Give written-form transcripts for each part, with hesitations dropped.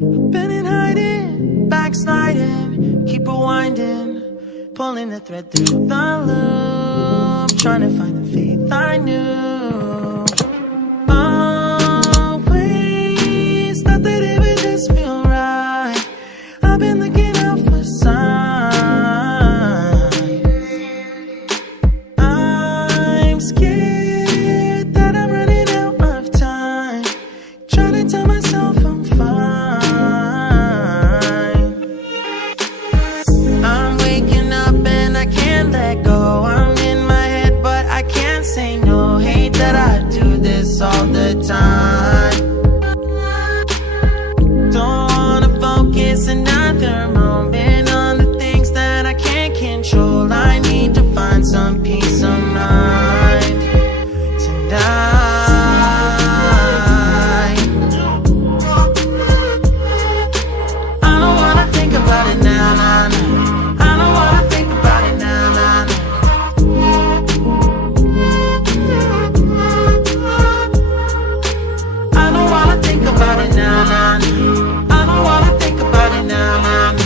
Been in hiding, backsliding, keep rewinding, pulling the thread through the loop, trying to find the faith I knew. Always thought that it would just feel right. I've been looking out for signs. I'm scared that I'm running out of time, trying to tell myself I'm fine. I'm waking up and I can't let go. I'm in my head but I can't say no. Hate that I do this all the time. Don't wanna focus another moment on the things that I can't control. I need to find some peace of mind tonight. I don't wanna think about it now, nah, nah. I don't wanna think about it now, nah, nah. I don't wanna think about it now, nah, nah. I don't wanna think about it now, nah, nah.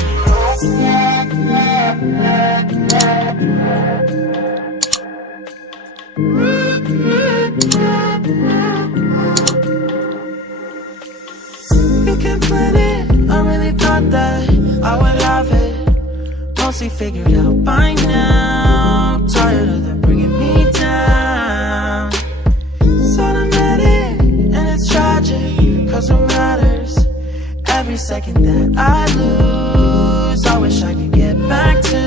You can plan it, I really thought that I would have it mostly figured out by now. Tired of them bringing me down. It's automatic and it's tragic, cause what matters every second that I lose, I wish I could get back to